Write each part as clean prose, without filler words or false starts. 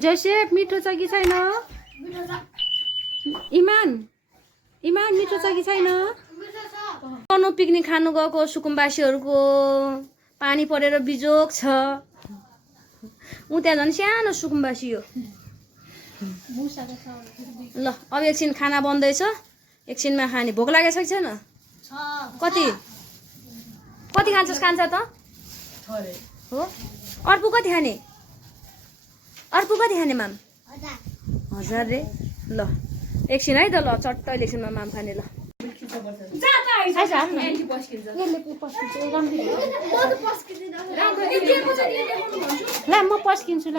Joseph मिठो छ कि छैन? इमान इमान मिठो छ कि छैन? सानो पिकनिक खानु गएको सुकुम्बासीहरूको पानी परेर बिजोग छ। ऊ त्यहाँ झन् सानो सुकुम्बासी हो। ल अब एकछिन खाना बन्दैछ, एकछिनमा खाने। भोक लागेको छ कि छैन? कति कति खान्छस्? खान्छ त हो। अर्पु कति खाने? अर्पु कति खाने माम? 1000 रे। ल एकछिन है त। ल चट्ट एकछिनमा माम खाने। ल ल म पस्किन्छु। ल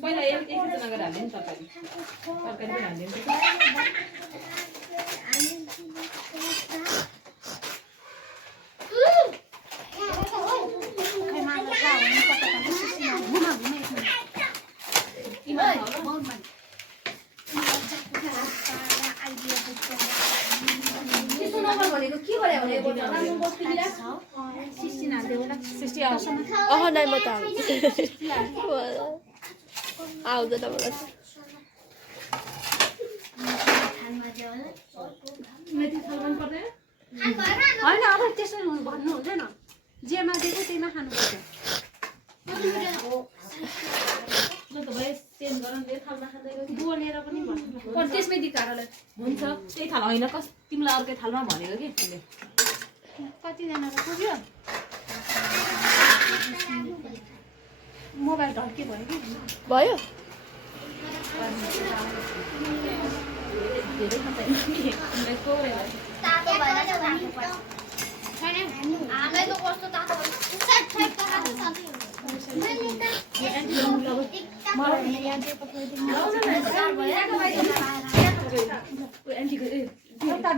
पहिला एकजना गरेर हाल्ने नि तरकारी पनि हाल्ने नि। नै म त आउँदैन मलाई। होइन अब त्यसो भन्नु हुँदैन। जेमा दिएको त्यहीमा खानुपर्छ। बोलेर पनि त्यसमै दिकारोलाई हुन्छ। त्यही थाल होइन कस तिमीलाई अर्कै थालमा भनेको कि तिमीले। कतिजना पुग्यो? मोबाइल ढल्के भयो कि भयो।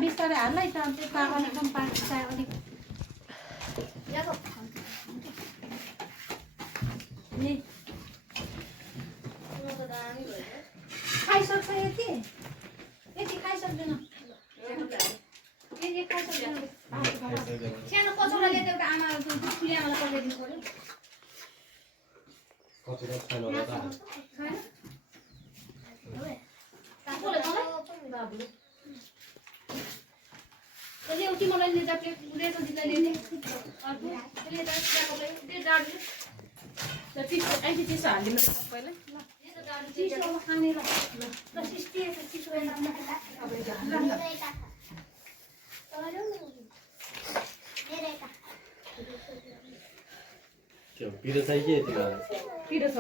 बिस्तारै हाल है त। अलिक पानी अलिक खाइसक्छ। यति यति खाइसक्दैन। सानो कचौडाले त एउटा आमा ठुली आमालाई पकाइदिनु पर्यो। एउटी मलाई लिँदा प्लेट रेटो दिँदा लिने अर्को अहिले चिसो हालिदिनु सबैलाई। चिसो खाने ल चिसो पिरो चाहिँ के थियो? पिरो छ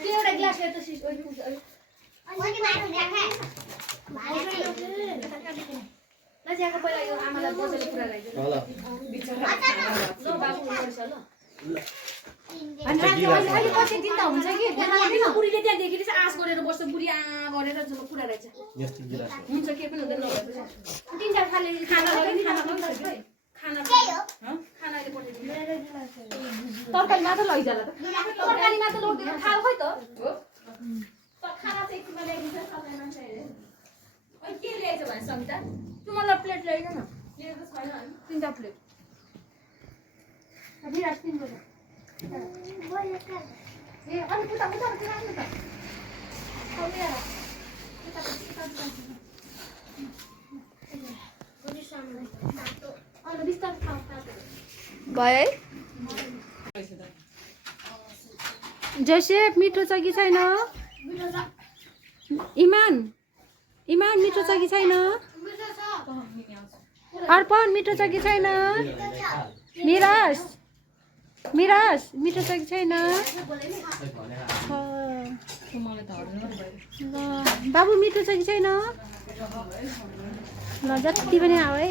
एउटा ग्लास हेर त सिस नजिएको पहिला यो आमालाई बसेर कुरा राख्दैन। ल बाबु गर्छ ल। अहिले पछि दिन त हुन्छ कि बुढीले त्यहाँ देखेर चाहिँ आश गरेर बस्छ। बुढी गरेर कुरा रहेछ हुन्छ के पनि हुँदैन। तिनवटा खाले खाना लग्यो खाना लगिसक्यो। खानाले पठाइदिनु। तरकारी मात्र लैजाला त। तरकारी मात्र लगिदिनु थाल खोइ त हो। खाना चाहिँ एकछिनमा ल्याइदिन्छ सबैलाई मान्छेहरूले। के ल्याएछ भने समिता तिमीलाई प्लेट ल्याइज न। लिएको छैन हामी 3टा प्लेट। विराट 3 बजे ए अनि पुता पुता राख्नु त। भयो। जोसेफ मिठो छ कि छैन? इमान इमान मिठो छ कि छैन? अर्पण मिठो छ कि छैन? मिरास मिरास मिठो छ कि छैन? बाबु मिठो छ कि छैन? ल जति पनि आऊ है।